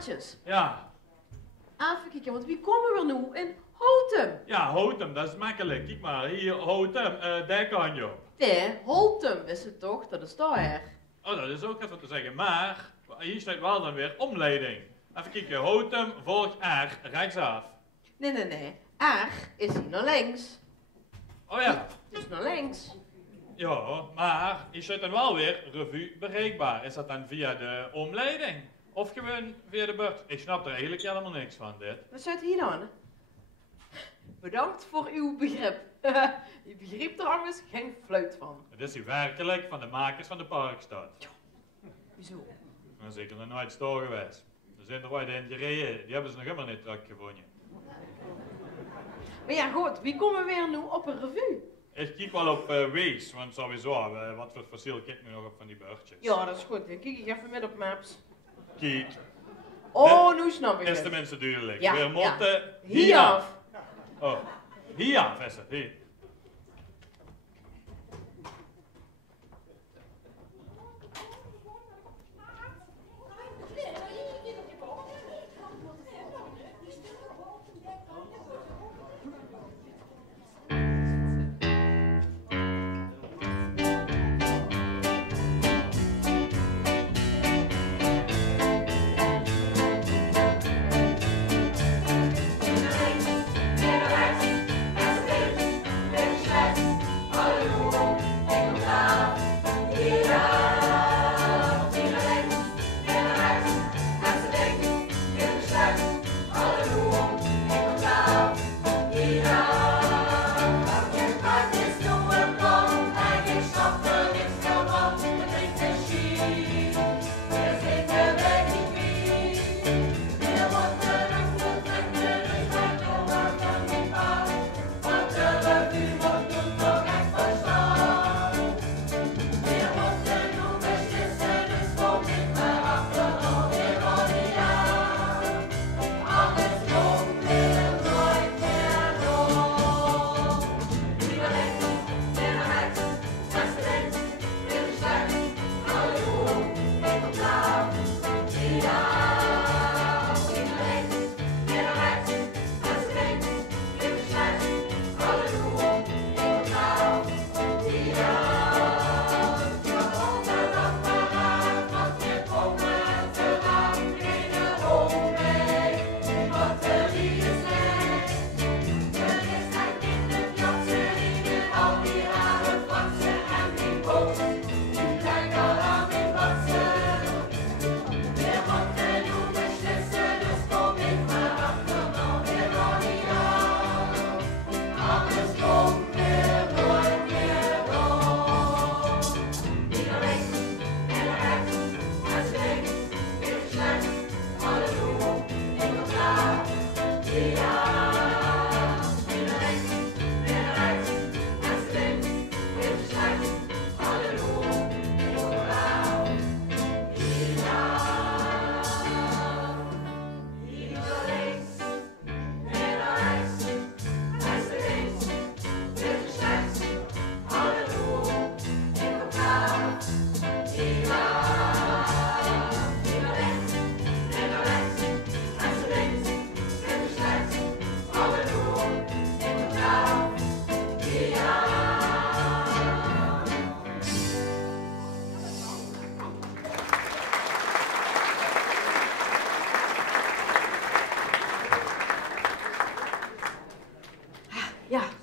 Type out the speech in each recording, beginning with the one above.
maatjes. Ja. Even kijken, want wie komen we nu in Houten? Ja, Houten, dat is makkelijk. Kijk maar, hier, Houten, daar kan je op. Nee, Holtum is het toch? Dat is daar. Oh, dat is ook even te zeggen, maar hier staat wel dan weer omleiding. Even kijken, Houten volgt R, rechtsaf. Nee. R is hier naar links. Oh ja. Dus naar links. Ja, maar hier staat dan wel weer revue bereikbaar. Is dat dan via de omleiding? Of gewoon via de beurt? Ik snap er eigenlijk helemaal niks van, dit. Wat staat hier dan? Bedankt voor uw begrip. Je begreep er anders geen fluit van. Het is hier werkelijk van de makers van de Parkstad. Hoezo? Nou, zeker nog nooit stil geweest. Er zijn er ooit in gereden, die hebben ze nog helemaal niet teruggevonden. Maar ja, goed, wie komen weer nu op een revue? Ik kijk wel op Waze, want sowieso, wat voor fossiel kijk nu nog op van die beurtjes. Ja, dat is goed. Dan kijk ik even met op Maps. Kijk, Oh, nu snap ik is het. tenminste duidelijk. Ja, We moeten Hier af. Oh, hier af is het, hier.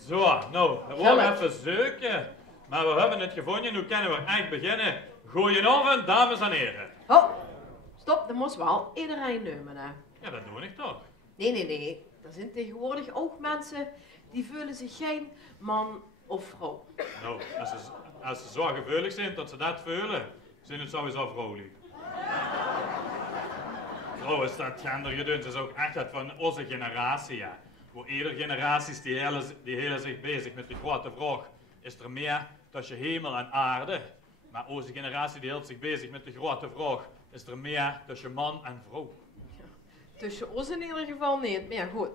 Zo, nou, we waren even zoeken. Maar we hebben het gevonden, nu kunnen we echt beginnen. Goedenavond, dames en heren. Oh, stop, dat moest wel iedereen nemen, hè. Ja, dat doe ik toch. Nee. Er zijn tegenwoordig ook mensen die voelen zich geen man of vrouw. Nou, als ze zo gevoelig zijn dat ze dat voelen, zijn het sowieso vrolijk. Trouwens, dat gendergedöns is ook echt het van onze generatie, ja. Voor iedere generaties die hele zich bezig met de grote vraag, is er meer tussen hemel en aarde. Maar onze generatie die hield zich bezig met de grote vraag, is er meer tussen man en vrouw. Tussen ons in ieder geval niet, maar goed.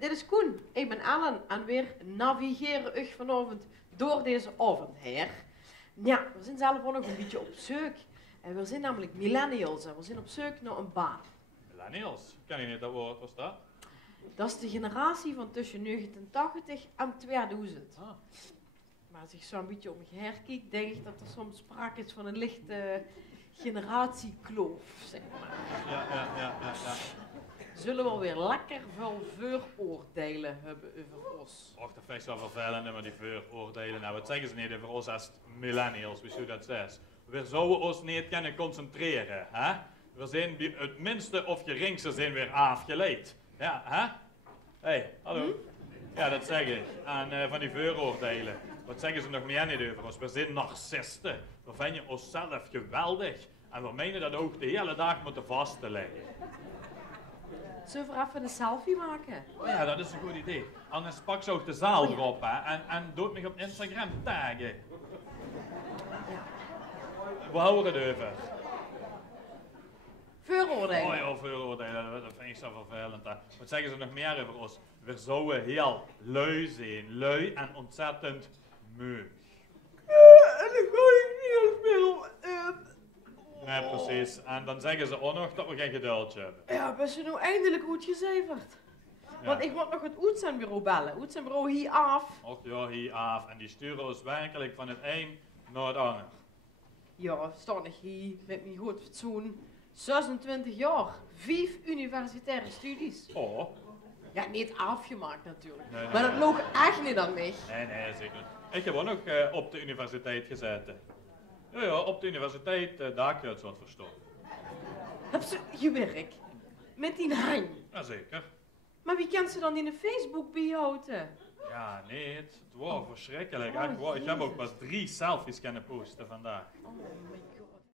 Dit is Koen, ik ben Ellen en weer navigeren ik vanavond door deze avond, heer. Ja, we zijn zelf ook nog een beetje op zoek. We zijn namelijk millennials en we zijn op zoek naar een baan. Millennials. Ken je niet dat woord? Wat is dat? Dat is de generatie van tussen 1980 en 2000. Ah. Maar als ik zo een beetje om me heen kijk, denk ik dat er soms sprake is van een lichte generatiekloof, zeg maar. Ja. Zullen we weer lekker veel vooroordelen hebben over ons? Och, dat vind ik zo vervelend met die vooroordelen. Nou, wat zeggen ze niet over ons als millennials, wie zou dat zeggen? We zouden ons niet kunnen concentreren, hè? We zijn het minste of geringste zijn weer afgeleid. Ja, hè? Hey, hallo. Ja, dat zeg ik. En van die vooroordelen. Wat zeggen ze nog meer niet over ons? We zijn narcisten. We vinden onszelf geweldig. En we menen dat ook de hele dag moeten vastleggen. Zullen we even een selfie maken? Oh ja, dat is een goed idee. Anders pak ze ook de zaal erop, hè. En doe me op Instagram taggen. Ja. We houden het over. Vooroordelen. Oh ja, vooroordelen, dat vind ik zo vervelend. Hè. Wat zeggen ze nog meer over ons? We zouden heel lui zijn. Lui en ontzettend meug. En dan ga ik niet meer om. Nee, precies. En dan zeggen ze ook nog dat we geen geduldje hebben. Ja, ben je nou eindelijk goed gecijferd? Want ik moet nog het uitzendbureau bellen. Het uitzendbureau hier af. Och ja, hier af. En die sturen ons werkelijk van het een naar het ander. Ja, sta ik hier met mijn goed fatsoen. 26 jaar, 5 universitaire studies. Oh. Ja, niet afgemaakt natuurlijk. Nee, maar dat nee. loog echt niet aan mij. Nee, zeker niet. Ik heb ook nog op de universiteit gezeten. Ja, op de universiteit, daar kun je het soort verstaan. Heb ze gewerkt? Met die hein? Jazeker. Maar wie kent ze dan in de Facebook bijhouden? Ja, nee, het was verschrikkelijk. Oh, Ik heb ook Jezus. pas 3 selfies kunnen posten vandaag. Oh my god.